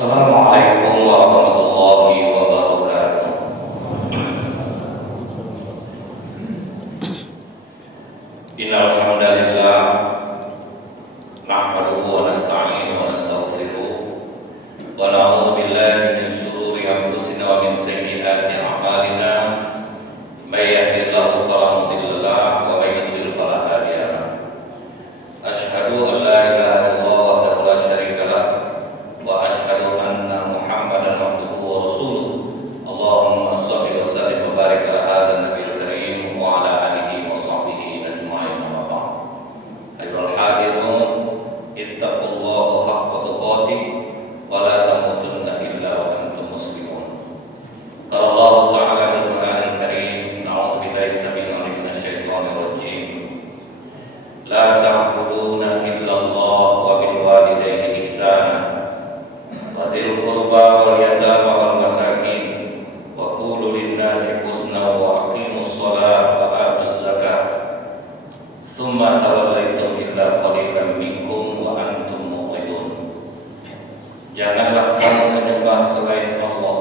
Assalamualaikum warahmatullahi wabarakatuh. Innal hamdalillah nahmaduhu wa nasta'inuhu wa nastaghfiruh wa na'udzu billahi min shururi anfusina wa min sayyiati a'malina. May yahdihillahu fala mudilla lahu wa may yudlil fala hadiya lahu. Asyhadu an la ilaha illallah wahdahu la syarika lahu wa asyhadu anna Muhammadan abduhu wa rasuluh. Allahumma shalli wa sallim wa barik ala hadzal nabiyil karim wa ala alihi wa sahbihi ajma'in. Amma ba'd. Ayyuhal hadirun, ittaqullaha haqqa tuqatih wa la tamutunna illa wa antum muslimun. Qala Allah ta'ala fil Qur'anil karim, a'udzu billahi samil 'alim minasyaitonir rajim. La ta'buduna illa Allah wa bil walidayni ihsana wa dzil qurba wal yatama wal masakin wa qulu lin-nasi husna wa aqimus sholata wa atuz zakat tsumma tawallaytum illa qalilan minkum wa antum mu'ridun. Janganlah kamu menyembah selain Allah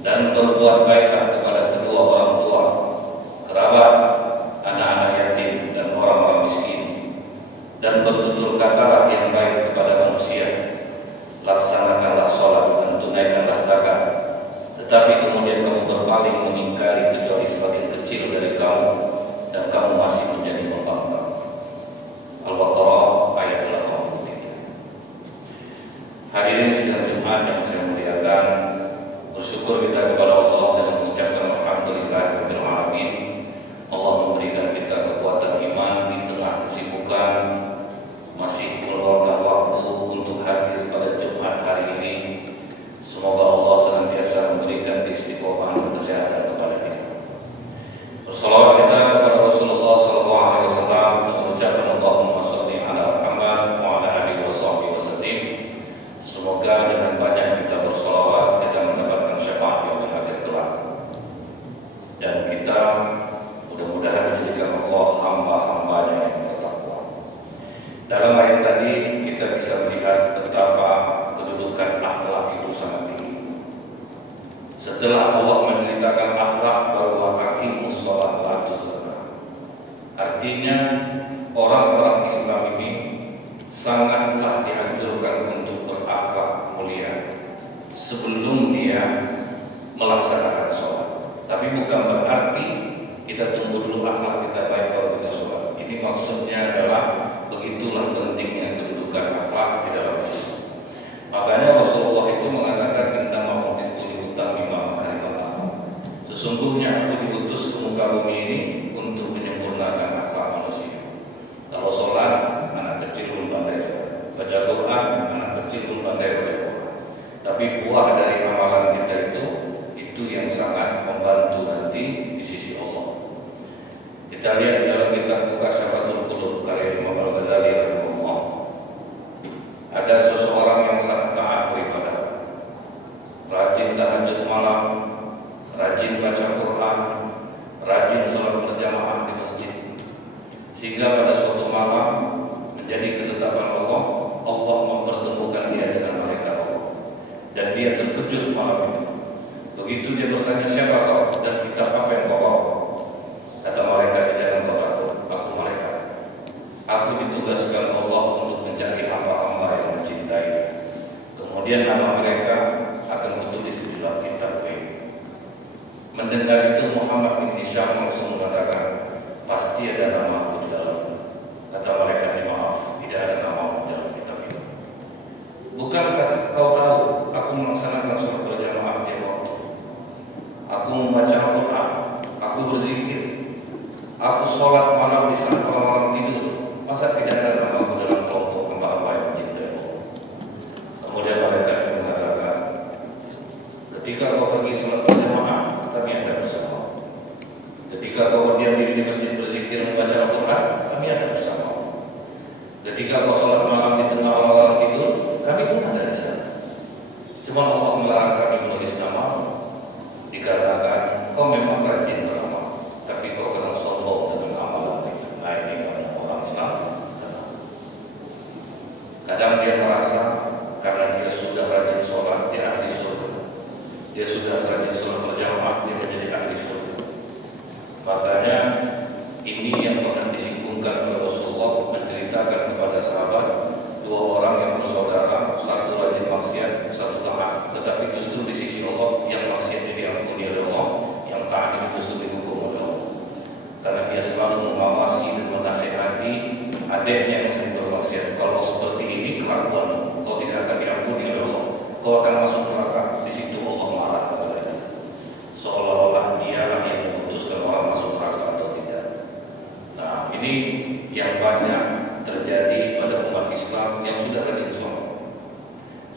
dan berbuat baiklah kepada kedua orang tua, kerabat, anak-anak yatim dan orang-orang miskin, dan bertutur katalah yang baik kepada manusia. Laksanakanlah sholat dan tunaikanlah zakat. Tetapi kemudian kamu berpaling mengingkari kecuali sebagian kecil dari kamu, dan kamu masih menjadi pembangkang. Al-Baqarah ayat 83. Hadirin sidang Jumat yang saya muliakan, bersyukur kita kepada Allah dan mengucapkan alhamdulillahirabbil alamin. Allah memberikan kita kekuatan iman di tengah kesibukan, masih meluangkan waktu untuk hadir pada Jumat hari ini. Semoga Allah senantiasa memberikan keistiqomahan dan kesehatan kepada kita. Bersalawat kita kepada Rasulullah SAW, mengucapkan Allahumma sholli ala Muhammad wa ala alihi wa sallim. Semoga dengan banyak kita bersalawat kita mendapatkan syafaat yang akhir kelak, dan kita mudah-mudahan menjadikan Allah hamba-hambanya yang bertakwa. Dalam ayat tadi kita bisa melihat betapa kedudukan akhlak itu sangat tinggi. Setelah Allah menceritakan akhlak, baru aqimus shalah wa atuz zakat. Artinya orang-orang Islam ini sangatlah dianjurkan untuk berakhlak mulia sebelum dia melaksanakan sholat. Tapi bukan berarti kita tunggu dulu akhlak kita baik baru kita sholat. Ini maksudnya adalah begitulah pentingnya kedudukan akhlak di dalam Islam. Makanya Rasulullah itu mengatakan innama bu'istu liutammima makarimal akhlaq. Sesungguhnya aku diutus ke muka bumi ini untuk menyempurnakan akhlak manusia. Kalau sholat, anak kecil belum pandai sholat. Baca Quran, anak kecil belum pandai baca Quran. Tapi buah dari amalan kita itu yang sangat membantu nanti di sisi Allah. Kita lihat di dalam kitab Mukasyafatul Qulub karya Imam Al-Ghazali rahimahullah. Ada seseorang yang sangat taat beribadah, rajin tahajud malam, rajin baca Quran, rajin sholat berjamaah di masjid, sehingga pada suatu malam menjadi ketetapan Allah, Allah mempertemukan dia dengan malaikat Allah, dan dia terkejut malam itu. Begitu dia bertanya, siapa kau dan kitab apa yang kau bawa? Kata malaikat di dalam kotakku, aku malaikat. Aku ditugaskan Allah untuk mencari hamba-hamba yang mencintai. Kemudian nama mereka akan ditulis di dalam kitab ini. Mendengar itu Muhammad bin Hisham langsung mengatakan, pasti ada namaku di dalam. Kata malaikat, maaf, tidak ada namamu di dalam kitab itu. Bukankah kau tahu aku melaksanakan sholat berjamaah di waktu? Aku membaca Al-Quran, aku berzikir, aku sholat malam di saat orang-orang tidur. Masa tidak ada namaku dalam kelompok hamba-hamba yang mencintai Allah? Kemudian mereka mengatakan, ketika kau pergi sholat berjamaah, kami ada bersama. Ketika kau berdiam diri di masjid berzikir membaca Al-Quran, kami ada bersama. Ketika kau sholat malam di tengah orang-orang tidur, kami pun ada di sana. Cuma Allah melarang kami menulis namamu, dikarenakan kau memang rajin beramal, tapi kau kena sombong dengan amalan itu. Nah, ini orang Islam. Kadang dia merasa karena dia sudah rajin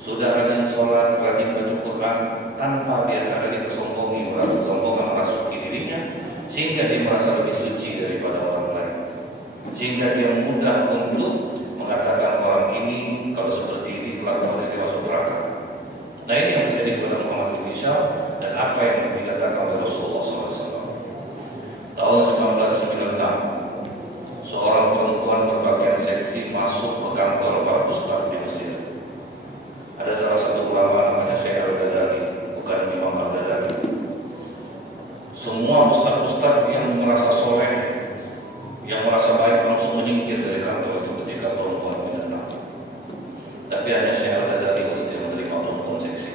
sudah rajin sholat, rajin baca Quran, tanpa dia sadari kesombongan, merasa kesombongan merasuki dirinya, sehingga dia merasa lebih suci daripada orang lain, sehingga dia mudah untuk mengatakan orang ini kalau seperti ini telah dia masuk neraka. Nah, ini yang menjadi kebenaran Muhammad bin Ishaq dan apa yang dikatakan oleh Rasulullah SAW. Tahun 1996, seorang perempuan berpakaian seksi masuk ke kantor para ustaz di Mesir. Ada salah satu ulama namanya Syekh Al-Ghazali, bukan Imam Al-Ghazali. Semua ustaz-ustaz yang merasa soleh, yang merasa baik langsung menyingkir dari kantor itu ketika perempuan ini datang. Tapi hanya Syekh Al-Ghazali waktu itu menerima perempuan seksi.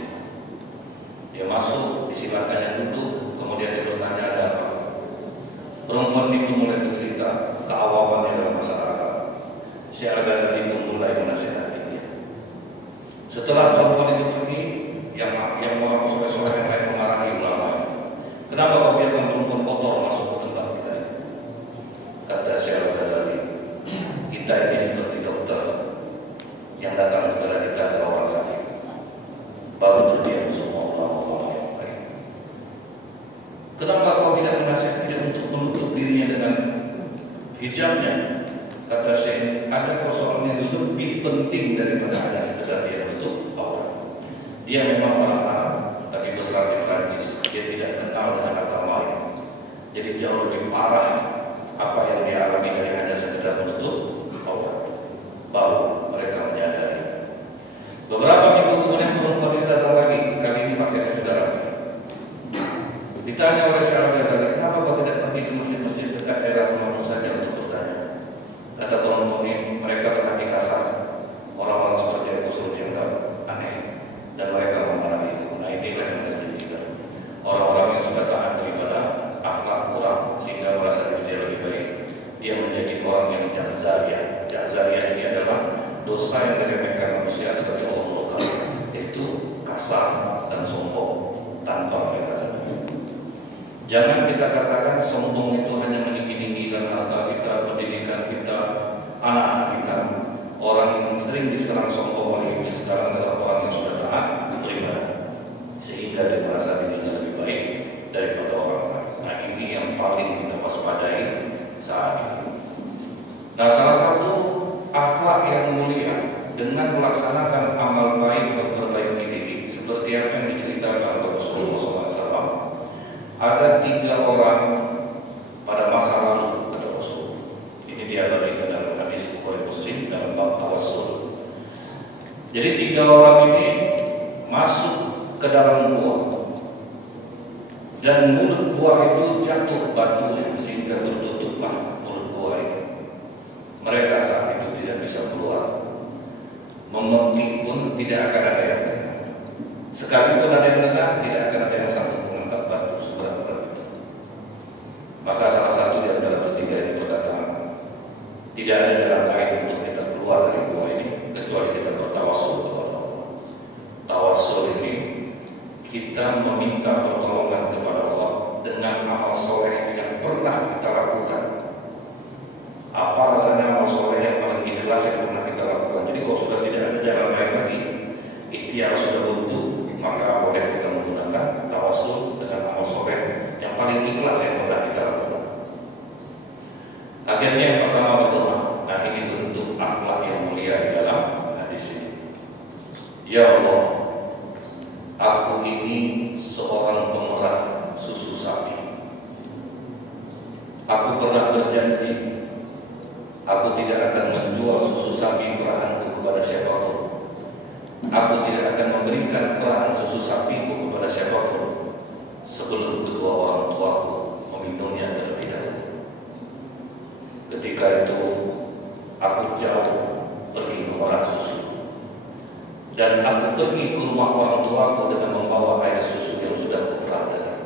Dia masuk, disilakannya duduk, kemudian dia bertanya ada apa. Perempuan itu mulai bercerita keawamannya dalam masyarakat. Syekh Al-Ghazali pun mulai menasihati dia. Setelah perempuan itu pergi, yang orang soleh-soleh yang lain mengarahi ulama, kenapa kau biarkan perempuan kotor masuk ke tempat kita? Kata Syekh Al-Ghazali, kita ini seperti dokter yang datang kepada kita adalah orang sakit, baru terdiam semua ulama-ulama yang baik. Kenapa kau tidak menasihati dia untuk menutup dirinya dengan hijabnya? Kata Syekh, ada persoalan yang lebih penting daripada hanya sekedar dia menutup aurat. Dia memang orang Arab, tapi besar di Prancis. Dia tidak kenal dengan agama lain. Jadi jauh lebih parah apa yang dia alami dari hanya sekedar menutup aurat. Baru mereka menyadari. Beberapa minggu kemudian perempuan ini datang lagi. Kali ini pakaiannya sudah rapi. Ditanya oleh Syekh Al-Ghazali, kenapa kau tidak pergi ke masjid-masjid dekat daerah rumahmu saja untuk bertanya? Kata perempuan ini, mereka berhati kasar. Orang-orang seperti aku selalu dianggap aneh dan mereka memarahi itu. Nah, inilah yang terjadi. Orang-orang yang sudah taat daripada akhlak kurang sehingga merasa diri lebih baik, dia menjadi orang yang jazariyah. Jazariyah ini adalah dosa yang diremehkan manusia sebagai Allah, yaitu kasar dan sombong tanpa mereka sadari. Jangan kita katakan sombong itu hanya meninggi-tinggikan harta kita, pendidikan kita, anak-anak kita. Orang yang sering diserang sombong oleh ini sekarang adalah orang yang sudah taat beribadah, sehingga dia merasa dirinya lebih baik daripada orang lain. Nah, ini yang paling kita waspadai saat ini. Nah, salah satu akhlak yang mulia dengan melaksanakan amal baik memperbaiki diri, seperti apa yang diceritakan oleh Rasulullah SAW. Ada 3 orang pada masa lalu, kata Rasul. Ini dia berikan dalam hadis Bukhari Muslim dalam bab tawassul. Jadi 3 orang ini masuk ke dalam gua, dan mulut gua itu jatuh batunya sehingga tertutuplah mulut gua itu. Mereka saat itu tidak bisa keluar, memetik pun tidak akan ada yang dengar. Sekalipun ada yang dengar, tidak akan ada yang sanggup mengangkat batu seberat itu. Maka salah satu di antara bertiga ini berkata, tidak ada jalan lain untuk kita keluar dari gua ini kecuali kita bertawassul kepada Allah. Tawassul ini kita meminta pertolongan kepada Allah dengan amal soleh yang pernah kita lakukan. Apa rasanya amal soleh yang paling ikhlas yang pernah kita lakukan? Jadi kalau sudah tidak ada jalan lain lagi, ikhtiar sudah buntu, maka boleh kita menggunakan tawassul dengan amal soleh yang paling ikhlas yang pernah kita lakukan. Akhirnya yang pertama berdoa. Nah, ini bentuk akhlak yang mulia di dalam hadis ini. Ya Allah, aku ini seorang pemerah susu sapi. Aku pernah berjanji, aku tidak akan menjual susu sapi perahanku kepada siapapun. Aku tidak akan memberikan perahan susu sapiku kepada siapapun sebelum kedua orang tuaku meminumnya terlebih dahulu. Ketika itu aku jauh pergi mengolah susu, dan aku pergi ke rumah orang tuaku dengan membawa air susu yang sudah kuperhatikan.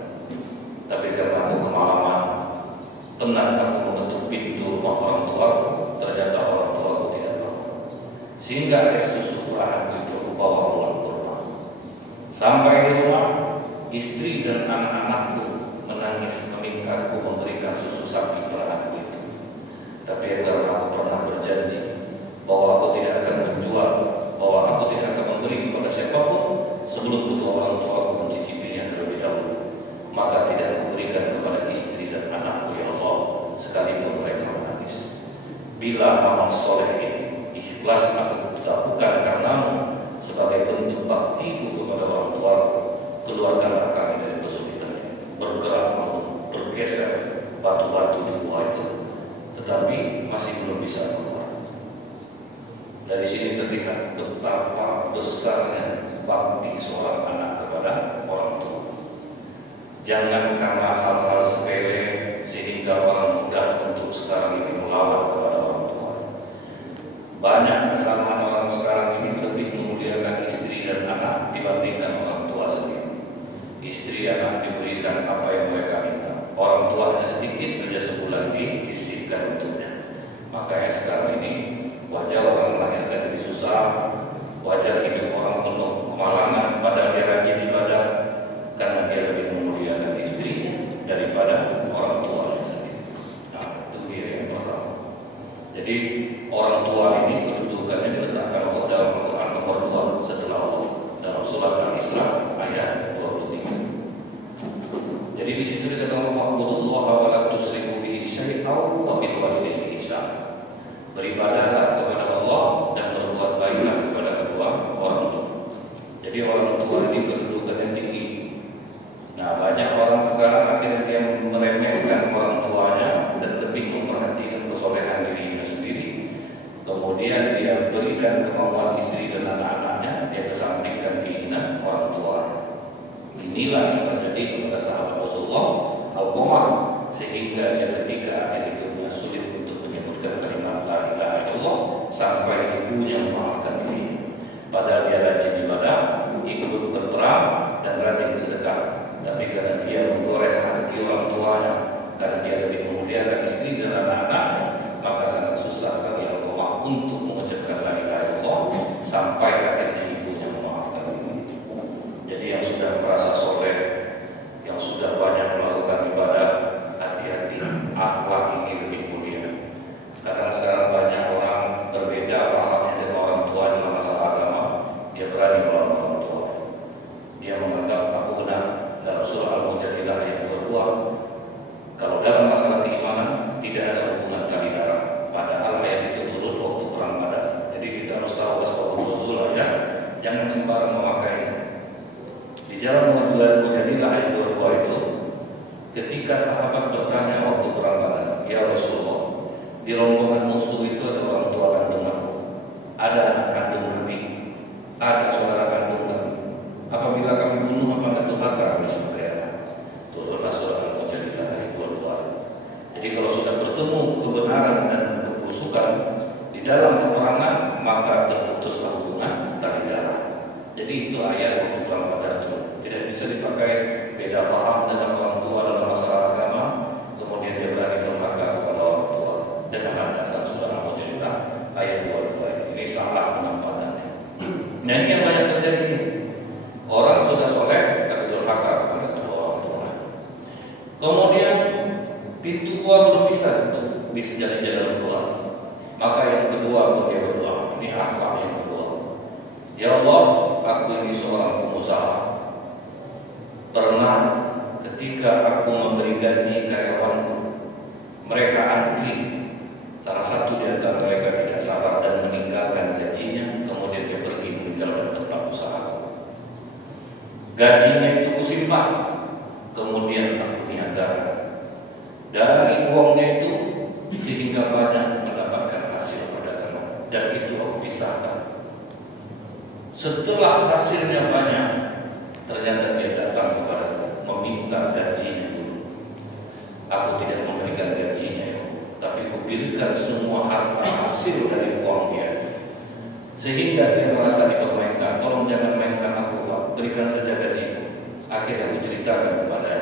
Tapi karena aku kemalaman, tenang aku mengetuk pintu rumah orang tuaku. Ternyata orang tuaku tidak tahu, sehingga air susu perahan itu aku bawa pulang ke rumah. Sampai di rumah, istri dan anak-anakku menangis meminta aku memberikan susu sapi perahanku itu. Tapi karena aku pernah berjanji bahwa aku tidak akan menjual, bahwa aku tidak akan memberi kepada siapa bila amal soleh ini ikhlas aku lakukan karenamu sebagai bentuk baktiku kepada orang tua, keluarkanlah kami dari kesulitan ini. Bergerak untuk bergeser batu-batu di gua itu, tetapi masih belum bisa keluar. Dari sini terlihat betapa besarnya bakti seorang anak kepada orang tua. Jangan karena hal-hal sepele sehingga orang mudah untuk sekarang ini melawan kepada orang tua. Banyak kesalahan orang sekarang ini lebih memuliakan istri dan anak dibandingkan orang tua sendiri. Istri anak diberikan apa yang mereka minta. Orang tua hanya sedikit saja sebulan disisihkan untuknya. Makanya sekarang ini wajar orang melahirkan jadi susah, wajar hidup orang penuh kemalangan, padahal dia rajin ibadah karena dia lebih memuliakan istrinya daripada orang tuanya sendiri. Nah, itu dia yang pertama. Jadi orang tua ini kedudukannya diletakkan Allah dalam Al-Quran nomor 2 setelah Allah dalam surat Al-Isra ayat 23. Jadi di situ dikatakan wa'budullaha wa la tusyriku bihi syai'an wa bil walidayni ihsana. Beribadahlah kepada Allah dan berbuat baiklah kepada kedua orang tua. Jadi orang tua ini kedudukannya tinggi. Nah, banyak orang sekarang akhirnya dia meremehkan orang tuanya dan lebih memperhatikan kesolehan dirinya sendiri. Kemudian dia berikan kemauan istri dan anak-anaknya, dia kesampingkan keinginan orang tua. Inilah yang terjadi kepada sahabat Rasulullah Al-Qamah, sehingga dia ketika akhir hidupnya sulit untuk menyebutkan kalimat la ilaha illallah sampai ibunya memaafkan dirinya. Padahal dia rajin ibadah, ikut berperang dan rajin sedekah. Tapi karena dia menggores hati orang tuanya, karena dia lebih memuliakan istri dan anak-anaknya, maka sangat susah bagi Al-Qamah untuk mengucapkan la ilaha illallah sampai akhirnya ibunya memaafkan dirinya. Jadi yang sudah merasa soleh, yang sudah banyak melakukan ibadah, hati-hati, akhlak ini lebih mulia. Karena sekarang banyak orang berbeda pahamnya dengan orang tua dalam masalah agama. Dia berani melawan orang tua. Dia menganggap aku benar. Dalam surah Al-Mujadilah ayat 22, kalau dalam masalah keimanan tidak ada hubungan tali darah. Padahal ayat itu turun waktu perang Badar. Jadi kita harus tahu asbabun ya, jangan sembarang memakainya. Di dalam Al-Mujadilah ayat 22 itu, ketika sahabat bertanya waktu perang Badar, ya Rasulullah, di rombongan musuh itu ada orang tua kandungan, ada anak kandung kami, ada saudara kandung kami. Apabila kami bunuh, apa tidak durhaka kami sebagai anak? Turunlah surah Al-Mujadilah ayat 22. Jadi kalau sudah bertemu kebenaran dan kebusukan di dalam peperangan, maka terputuslah hubungan tali darah. Jadi itu ayat waktu perang Badar itu tidak bisa dipakai beda paham dengan orang tua dalam masalah agama, kemudian dia berani durhaka kepada orang tua dengan dasar surah Al-Mujadilah ayat 22. Ini salah penampakannya. Nah, ini yang banyak terjadi. Orang sudah soleh tapi durhaka kepada kedua orang tua. Kemudian pintu gua belum bisa jadi jalan keluar. Maka yang kedua dia berdoa. Ini akhlak yang kedua. Ya Allah, aku ini seorang pengusaha. Pernah ketika aku memberi gaji karyawanku, mereka antri. Salah satu di antara mereka tidak sabar dan meninggalkan gajinya, kemudian dia pergi meninggalkan tempat usaha. Gajinya itu kusimpan, kemudian aku niagakan. Dari uangnya itu sehingga banyak mendapatkan hasil perdagangan, dan itu aku pisahkan. Setelah hasilnya banyak, ternyata dia datang kepada meminta gajinya dulu. Aku tidak memberikan gajinya, tapi kuberikan semua harta hasil dari uang dia. Sehingga dia merasa dipermainkan. Tolong jangan mainkan aku, Pak. Berikan saja gajiku. Akhirnya aku ceritakan kepada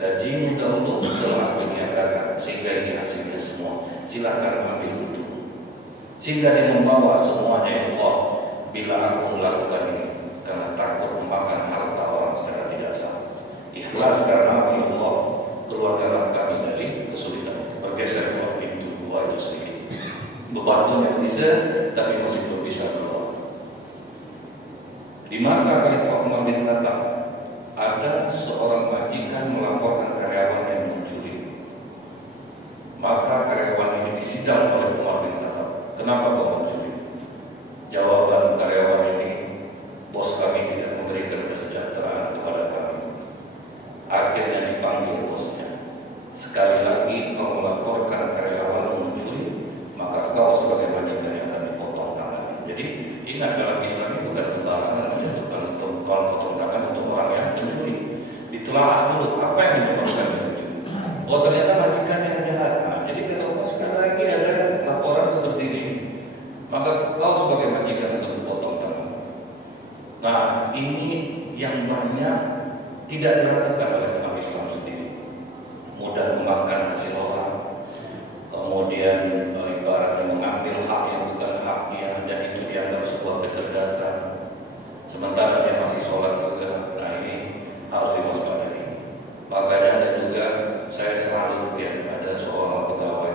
gajimu dahulu telah aku niagakan, sehingga ini hasilnya semua. Silakan ambil dulu. Sehingga dia membawa semuanya, ya Allah, bila aku melakukan ini karena takut memakan harta orang secara tidak sah. Ikhlas karena ya Allah, keluarkanlah kami dari kesulitan. Bergeser keluar pintu dua itu sedikit. Beban yang bisa, tapi masih belum bisa keluar. Di masa Khalifah Umar bin Khattab, ada seorang majikan melaporkan karyawan yang mencuri. Maka karyawan ini disidang oleh Umar bin Khattab. sekali lagi kau melaporkan karyawan mencuri, maka kau sebagai majikan yang akan dipotong tangan. Jadi ingat, dalam Islam ini bukan sembarangan menjatuhkan potong tangan untuk orang yang mencuri. Ditelaah dulu apa yang menyebabkan mencuri. Oh, ternyata majikan yang jahat. Nah, jadi kalau sekali lagi ada laporan seperti ini, maka kau sebagai majikan akan dipotong tangan. Nah, ini yang banyak tidak dilakukan oleh umat Islam sendiri. Mudah memakan hasil orang, kemudian ibaratnya mengambil hak yang bukan haknya, dan itu dianggap sebuah kecerdasan. Sementara dia masih sholat juga. Nah, ini harus diwaspadai. Makanya ada juga, saya selalu lihat ada seorang pegawai,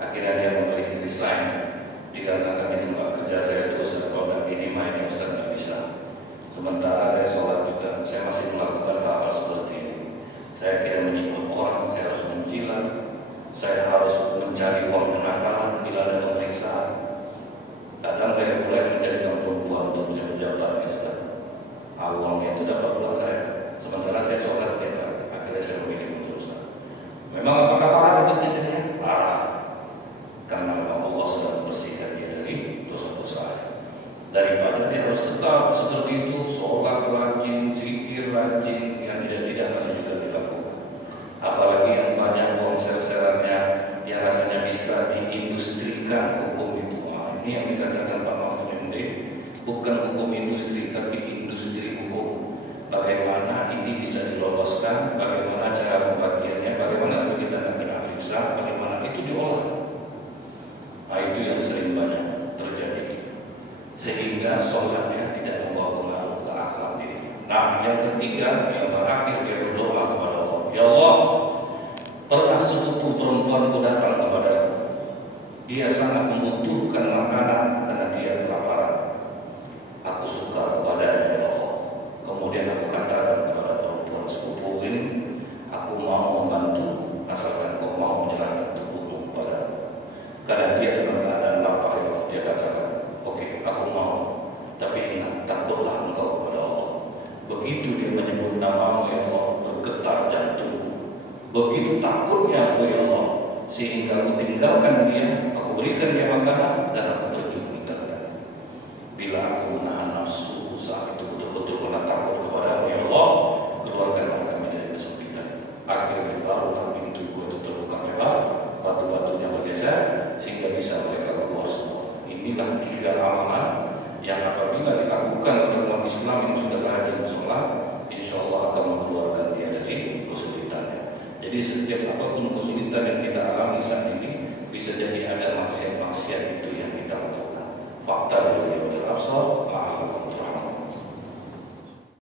akhirnya dia memilih resign dikarenakan di tempat kerja saya terus kalau dan ini mainnya Ustaz nggak bisa. Sementara saya sholat juga, saya masih melakukan hal-hal seperti ini. Saya tidak menyinggung orang, saya harus menjilat, saya harus mencari uang kenakalan bila ada pemeriksaan. Kadang saya mulai mencari perempuan untuk menjadi jabatan Ustaz. Uangnya itu dapat pulang saya. Sementara saya sholat tiap hari. Akhirnya saya memilih untuk Ustaz. Memang apakah parah bentuknya? Parah. Karena memang Allah sudah membersihkan dia dari dosa-dosa. Daripada dia harus tetap seperti itu, sholat rajin, zikir rajin, yang tidak masih juga dilakukan. Apalagi yang banyak uang ser-serannya yang rasanya bisa diindustrikan hukum itu. Ini yang dikatakan Pak Mahfud MD, bukan hukum industri tapi industri hukum. Bagaimana ini bisa diloloskan, bagaimana cara pembagiannya, bagaimana kita akan kena periksa, bagaimana itu diolah. Nah, itu yang sering banyak terjadi, sehingga sholatnya tidak membawa pengaruh ke akhlak diri. Nah, yang ketiga, yang terakhir, dia berdoa kepada Allah. Ya Allah, pernah sepupu perempuanku datang kepada dia sangat membutuhkan makanan karena dia kelaparan. Aku suka kepadanya, ya Allah. Kemudian aku katakan kepada perempuan sepupu ini, aku mau membantu asalkan kau mau menyerahkan tubuhmu kepadaku. Karena dia dalam keadaan lapar, ya Allah. Dia katakan, oke, aku mau. Tapi ingat, takutlah engkau kepada Allah. Begitu dia menyebut namamu, ya Allah, bergetar jantung. Begitu takutnya aku, ya Allah, sehingga aku tinggalkan dia, aku berikan dia makanan, dan aku pergi meninggalkan. Bila aku menahan nafsu saat itu betul-betul karena takut kepada ya Allah, keluarkanlah kami dari kesempitan. Akhirnya barulah pintu gua itu terbuka lebar, batu-batunya bergeser, sehingga bisa mereka keluar semua. Inilah 3 amalan yang apabila dilakukan oleh umat Islam yang sudah rajin sholat, insya Allah akan mengeluarkan dia dari kesulitannya. Jadi setiap apapun kesulitan yang kita alami saat ini, bisa jadi ada maksiat-maksiat itu yang kita lakukan. Fakta dari Absar, ma'al